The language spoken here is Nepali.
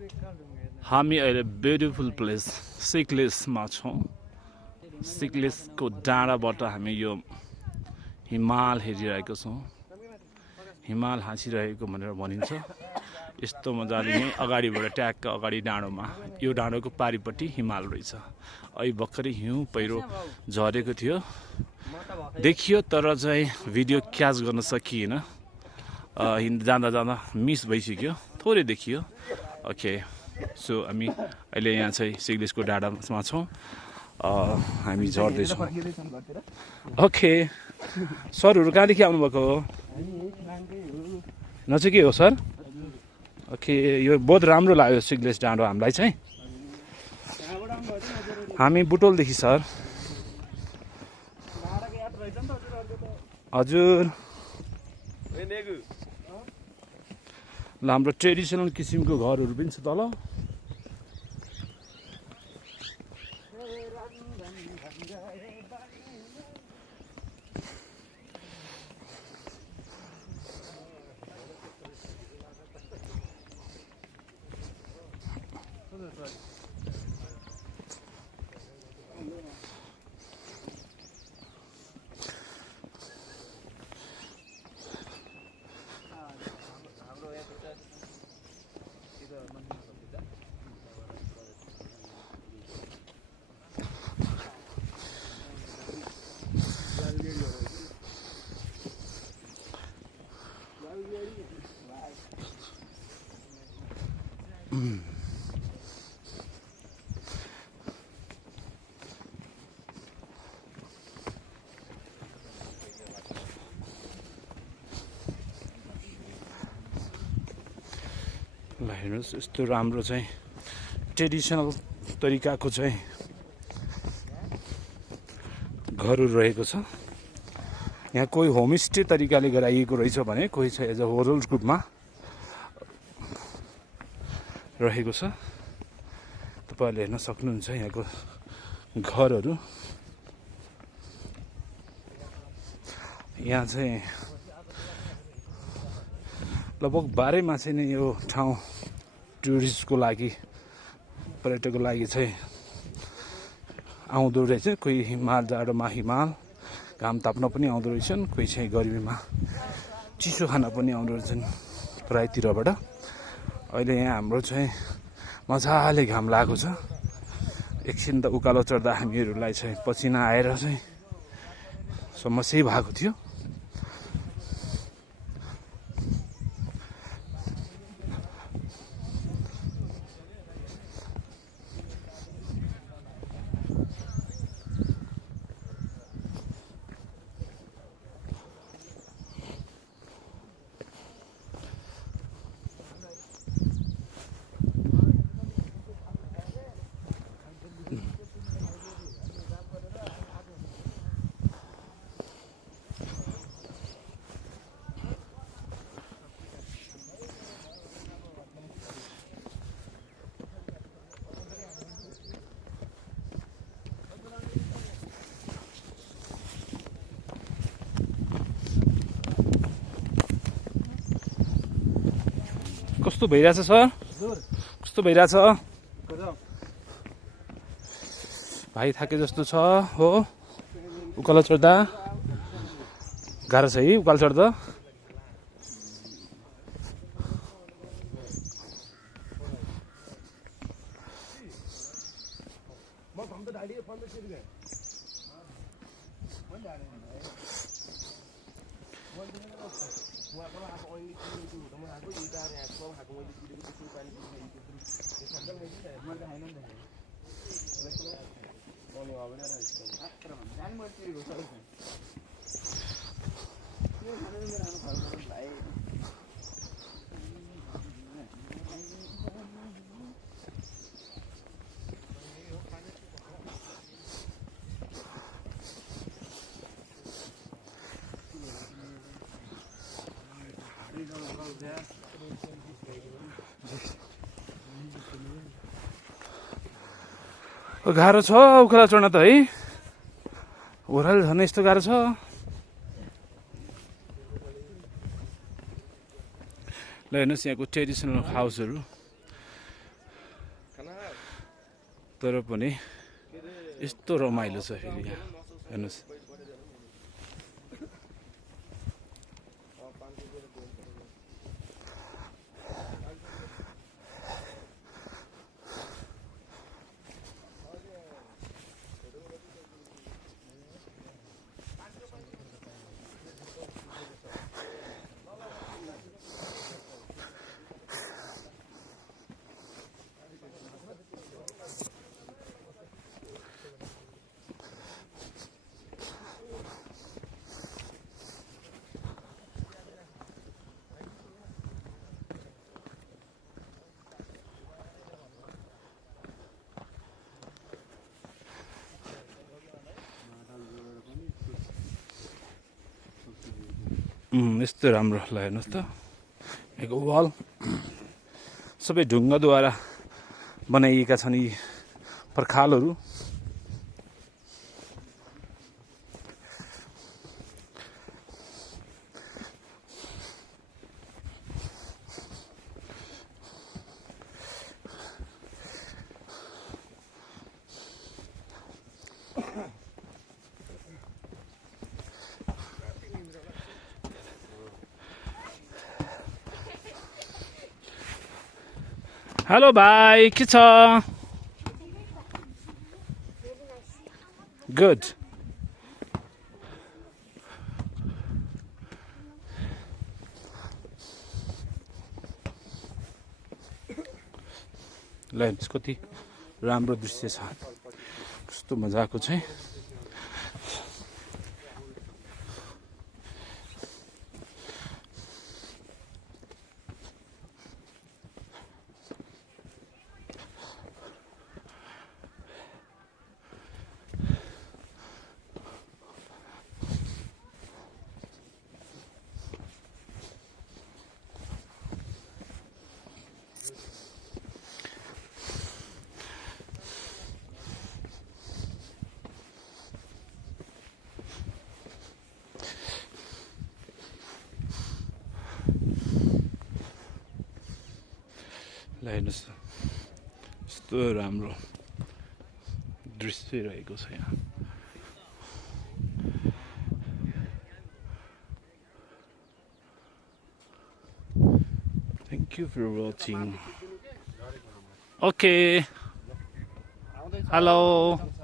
हामी अहिले ब्युटिफुल प्लेस सिक्लिसमा छौँ। सिक्लिसको डाँडाबाट हामी यो हिमाल हेरिरहेको छौँ। हिमाल हाँसिरहेको भनेर भनिन्छ। यस्तो मजाले यहीँ अगाडिबाट ट्याक्क अगाडि डाँडोमा यो डाँडोको पारिपट्टि हिमाल रहेछ। अहिले भर्खरै हिउँ पहिरो झरेको थियो देखियो, तर चाहिँ भिडियो क्याच गर्न सकिएन। जाँदा जाँदा मिस भइसक्यो, थोरै देखियो। ओके, सो हामी अहिले यहाँ चाहिँ सिग्लिसको डाँडामा छौँ। हामी झर्दैछौँ। ओके, सरहरू कहाँदेखि आउनुभएको हो? नजिकै हो सर? ओके, यो बहुत राम्रो लाग्यो सिग्लिस डाँडो हामीलाई चाहिँ। हामी बुटोलदेखि सर। हजुर, ल हाम्रो ट्रेडिसनल किसिमको घरहरू पनि छ तल। ल हेर्नुहोस्, यस्तो राम्रो चाहिँ ट्रेडिसनल तरिकाको चाहिँ घरहरू रहेको छ। यहाँ कोही होमस्टे तरिकाले गराइएको रहेछ भने कोही चाहिँ एज अ होटल ग्रुपमा रहेको छ। तपाईँहरूले हेर्न सक्नुहुन्छ यहाँको घरहरू। यहाँ चाहिँ लगभग 12 मासै नै यो ठाउँ टुरिस्टको लागि, पर्यटकको लागि चाहिँ आउँदो रहेछ। कोही हिमाल जाडोमा हिमाल घाम ताप्न पनि आउँदो रहेछन्, कोही चाहिँ गर्मीमा चिसो खान पनि आउँदो रहेछन् प्रायःतिरबाट। अहिले यहाँ हाम्रो चाहिँ मजाले घाम लागेको छ। एकछिन त उकालो चढ्दा हामीहरूलाई चाहिँ पसिना आएर चाहिँ समस्या भएको थियो। कस्तो भइरहेछ सर? कस्तो भइरहेछ? भाइ थाके जस्तो छ हो। उकालो चढ्दा गाह्रो छ है उकालो चढ्दा। गाह्रो छ उकालो चढ्न त है। ओह्रालो झन् यस्तो गाह्रो छ। ल हेर्नुहोस् यहाँको ट्रेडिसनल हाउसहरू तर पनि यस्तो रमाइलो छ फेरि यहाँ हेर्नुहोस् यस्तो राम्रो ल हेर्नुहोस् त यहाँको वाल सबै ढुङ्गाद्वारा बनाइएका छन् यी पर्खालहरू हेलो भाइ के छ गुड ल हेर्नुहोस् कति राम्रो दृश्य छ कस्तो मजाको चाहिँ ल हेर्नुहोस् यस्तो राम्रो दृश्य रहेको छ यहाँ Thank you for watching. Okay. Hello.